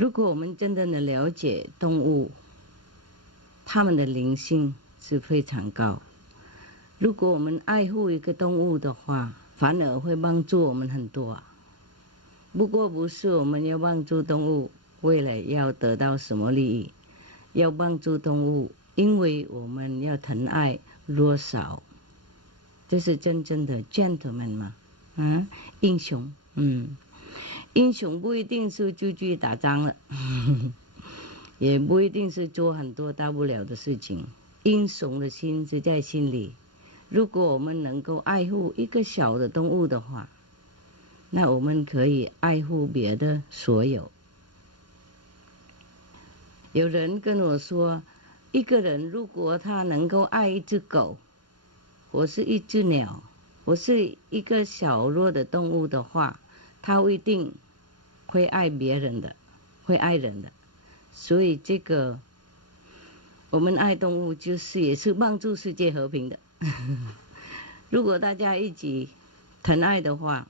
如果我们真正的了解动物，它们的灵性是非常高。如果我们爱护一个动物的话，反而会帮助我们很多啊。不过不是我们要帮助动物，为了要得到什么利益，要帮助动物，因为我们要疼爱弱小，这是真正的 gentleman 嘛，英雄，英雄不一定是就去打仗了，也不一定是做很多大不了的事情。英雄的心是在心里。如果我们能够爱护一个小的动物的话，那我们可以爱护别的所有。有人跟我说，一个人如果他能够爱一只狗，或是一只鸟，或是一个小弱的动物的话，他一定会爱别人的，会爱人的。所以这个我们爱动物就是也是帮助世界和平的。如果大家一起疼爱的话，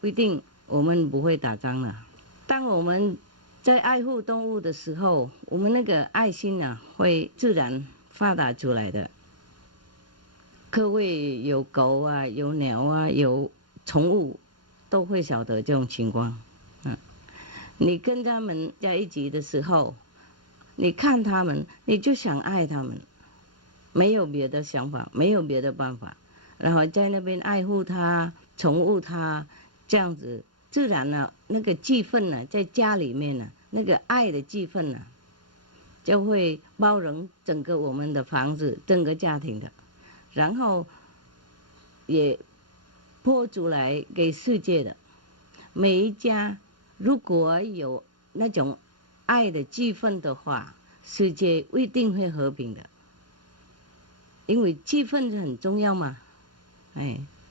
不一定我们不会打仗了。当我们在爱护动物的时候，我们那个爱心会自然发达出来的。各位有狗啊，有鸟啊，有宠物，都会晓得这种情况。你跟他们在一起的时候，你看他们，你就想爱他们，没有别的想法，没有别的办法。然后在那边爱护它，宠物它，这样子自然那个气氛在家里面那个爱的气氛就会包容整个我们的房子，整个家庭的，然后也播出来给世界的。每一家如果有那种爱的气氛的话，世界一定会和平的，因为气氛是很重要嘛。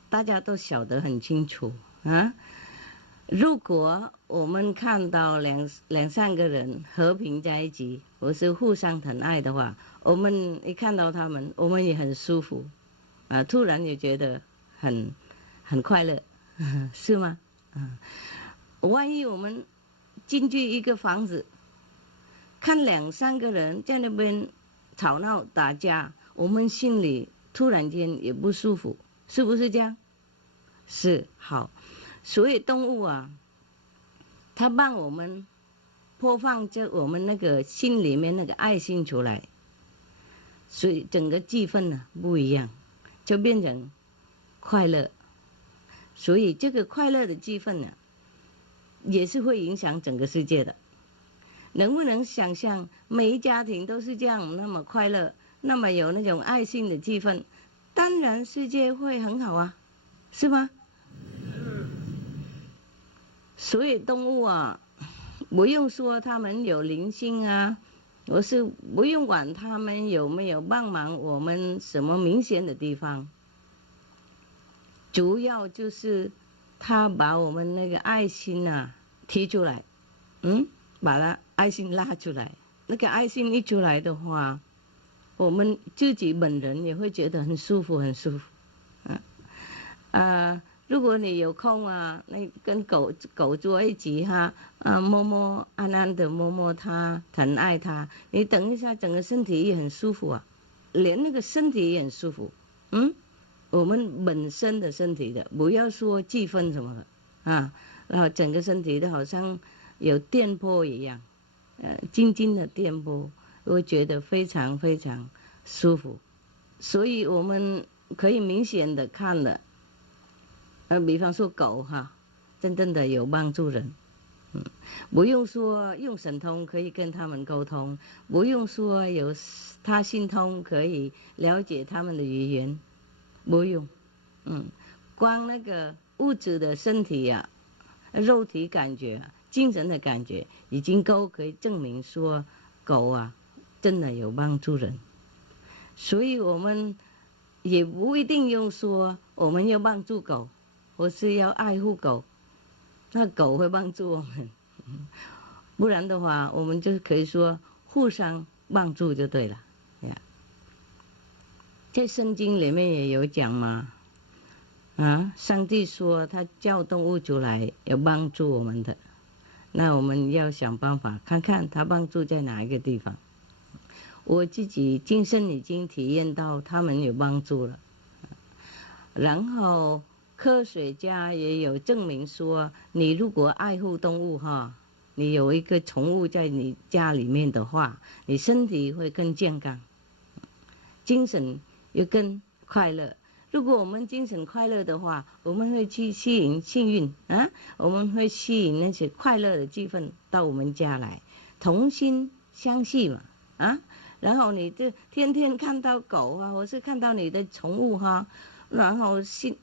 大家都晓得很清楚啊。如果我们看到两三个人和平在一起，或是互相疼爱的话，我们一看到他们，我们也很舒服突然也觉得很快乐，是吗？万一我们进去一个房子，看两三个人在那边吵闹打架，我们心里突然间也不舒服，是不是这样？是。好，所以动物它帮我们播放着我们那个心里面那个爱心出来，所以整个气氛不一样，就变成快乐。所以这个快乐的气氛也是会影响整个世界的。能不能想象每一家庭都是这样那么快乐，那么有那种爱心的气氛，当然世界会很好啊，是吗？所以动物不用说他们有灵性我是不用管他们有没有帮忙我们什么明显的地方，主要就是他把我们那个爱心提出来，把它爱心拉出来。那个爱心一出来的话，我们自己本人也会觉得很舒服，很舒服。如果你有空那跟狗坐一起摸摸安安的摸摸它，疼爱它，你等一下整个身体也很舒服连那个身体也很舒服。我们本身的身体的，不要说气氛什么的然后整个身体都好像有电波一样，静静的电波，我觉得非常非常舒服。所以我们可以明显的看了，比方说狗真正的有帮助人。不用说用神通可以跟他们沟通，不用说有他心通可以了解他们的语言，不用。光那个物质的身体肉体感觉精神的感觉已经够可以证明说狗真的有帮助人。所以我们也不一定用说我们要帮助狗，或是要爱护狗，那狗会帮助我们。不然的话，我们就可以说互相帮助就对了。在圣经里面也有讲嘛，上帝说他叫动物出来有帮助我们的，那我们要想办法看看他帮助在哪一个地方。我自己今生已经体验到他们有帮助了，然后科学家也有证明说，你如果爱护动物哈，你有一个宠物在你家里面的话，你身体会更健康，精神也更快乐。如果我们精神快乐的话，我们会去吸引幸运啊，我们会吸引那些快乐的气氛到我们家来，同心相系嘛啊。然后你就天天看到狗啊，或是看到你的宠物哈，然后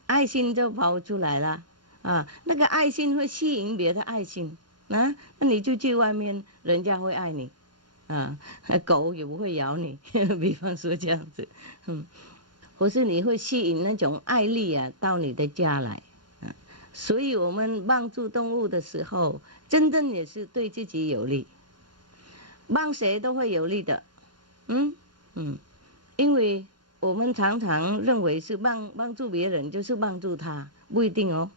爱心就跑出来了啊，那个爱心会吸引别的爱心啊，那你就去外面，人家会爱你啊，狗也不会咬你，比方说这样子，或是你会吸引那种爱力啊到你的家来啊，所以我们帮助动物的时候，真正也是对自己有利，帮谁都会有利的。因为我们常常认为是帮助别人就是帮助他，不一定哦。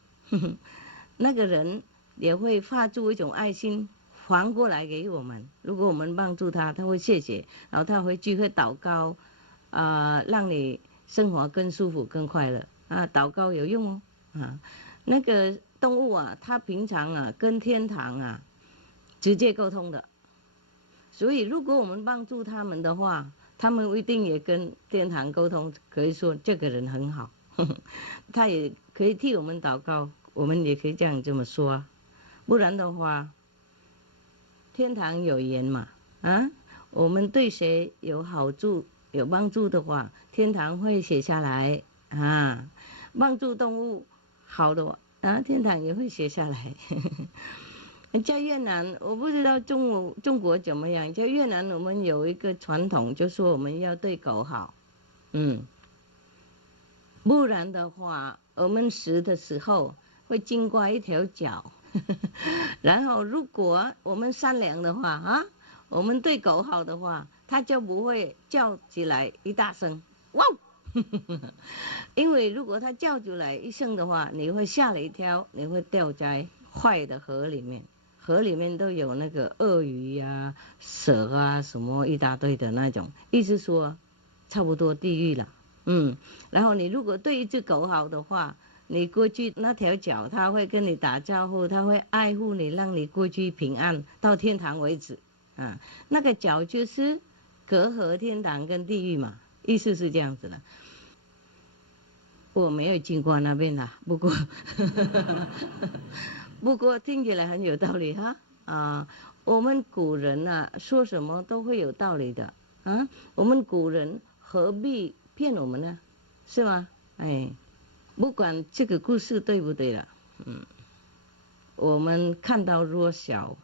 那个人也会发出一种爱心还过来给我们。如果我们帮助他，他会谢谢，然后他回去会祷告，让你生活更舒服、更快乐啊。祷告有用哦，那个动物啊，它平常啊跟天堂啊直接沟通的。所以，如果我们帮助他们的话，他们一定也跟天堂沟通，可以说这个人很好，他也可以替我们祷告，我们也可以这么说啊。不然的话，天堂有言嘛，我们对谁有好处、有帮助的话，天堂会写下来啊。帮助动物好的天堂也会写下来。在越南，我不知道中国怎么样。在越南，我们有一个传统，就说我们要对狗好，不然的话，我们死的时候会经过一条脚，然后如果我们善良的话我们对狗好的话，它就不会叫起来一大声，哇！因为如果它叫出来一声的话，你会吓了一跳，你会掉在坏的河里面。河里面都有那个鳄鱼啊、蛇啊，什么一大堆的那种，意思说，差不多地狱了。然后你如果对一只狗好的话，你过去那条脚，它会跟你打招呼，它会爱护你，让你过去平安到天堂为止。那个脚就是隔阂天堂跟地狱嘛，意思是这样子的。我没有经过那边啦，不过。不过听起来很有道理哈我们古人说什么都会有道理的我们古人何必骗我们呢？是吗？不管这个故事对不对了，我们看到弱小，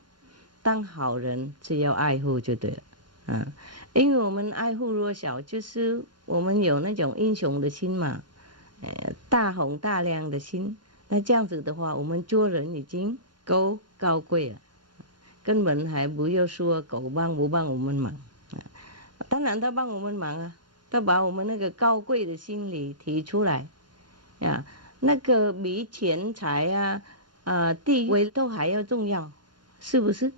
当好人只要爱护就对了因为我们爱护弱小，就是我们有那种英雄的心嘛，大宏大量的心。那这样子的话，我们做人已经够高贵了，根本还不要说狗帮不帮我们忙当然他帮我们忙他把我们那个高贵的心理提出来那个比钱财地位都还要重要，是不是？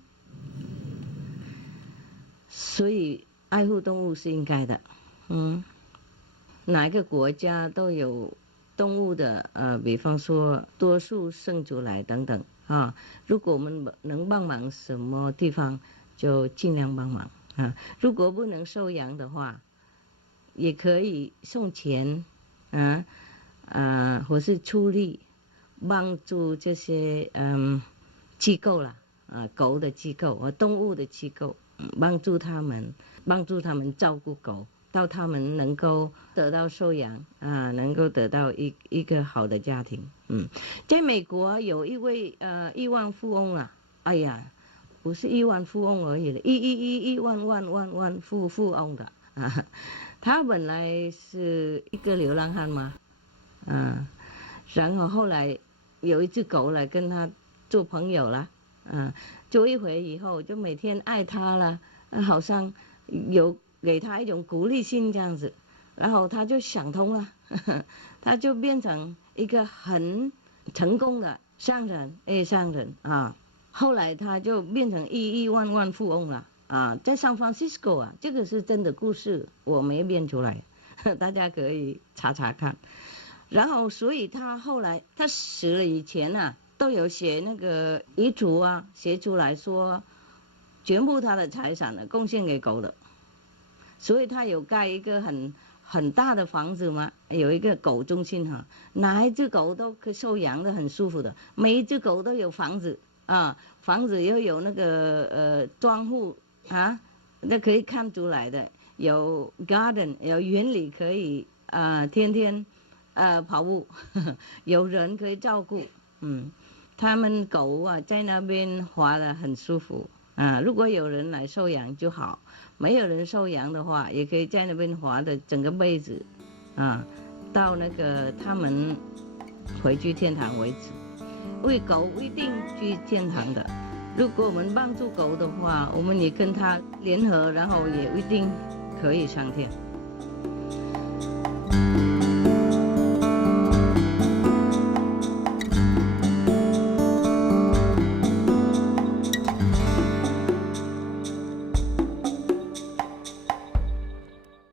所以爱护动物是应该的哪一个国家都有动物的比方说多数生出来等等如果我们能帮忙什么地方就尽量帮忙如果不能收养的话，也可以送钱或是出力帮助这些机构啦狗的机构和动物的机构，帮助他们照顾狗。到他们能够得到收养能够得到一个好的家庭在美国有一位亿万富翁哎呀，不是亿万富翁而已了，亿万富翁的他本来是一个流浪汉嘛然后后来有一只狗来跟他做朋友了做一回以后就每天爱他了好像有给他一种鼓励性这样子，然后他就想通了他就变成一个很成功的商人后来他就变成亿万万富翁了啊，在 San Francisco 啊，这个是真的故事，我没编出来，大家可以查查看。然后，所以他后来他死了以前啊，都有写那个遗嘱啊，写出来说，全部他的财产呢贡献给狗的，所以他有盖一个很大的房子嘛，有一个狗中心哈，哪一只狗都可以收养的很舒服的，每一只狗都有房子啊，房子又有那个窗户啊，那可以看出来的，有 garden， 有园里可以天天跑步，有人可以照顾，他们狗啊在那边活得很舒服啊，如果有人来收养就好。没有人收养的话，也可以在那边活的整个辈子，啊，到那个他们回去天堂为止。喂狗不一定去天堂的，如果我们帮助狗的话，我们也跟它联合，然后也一定可以上天。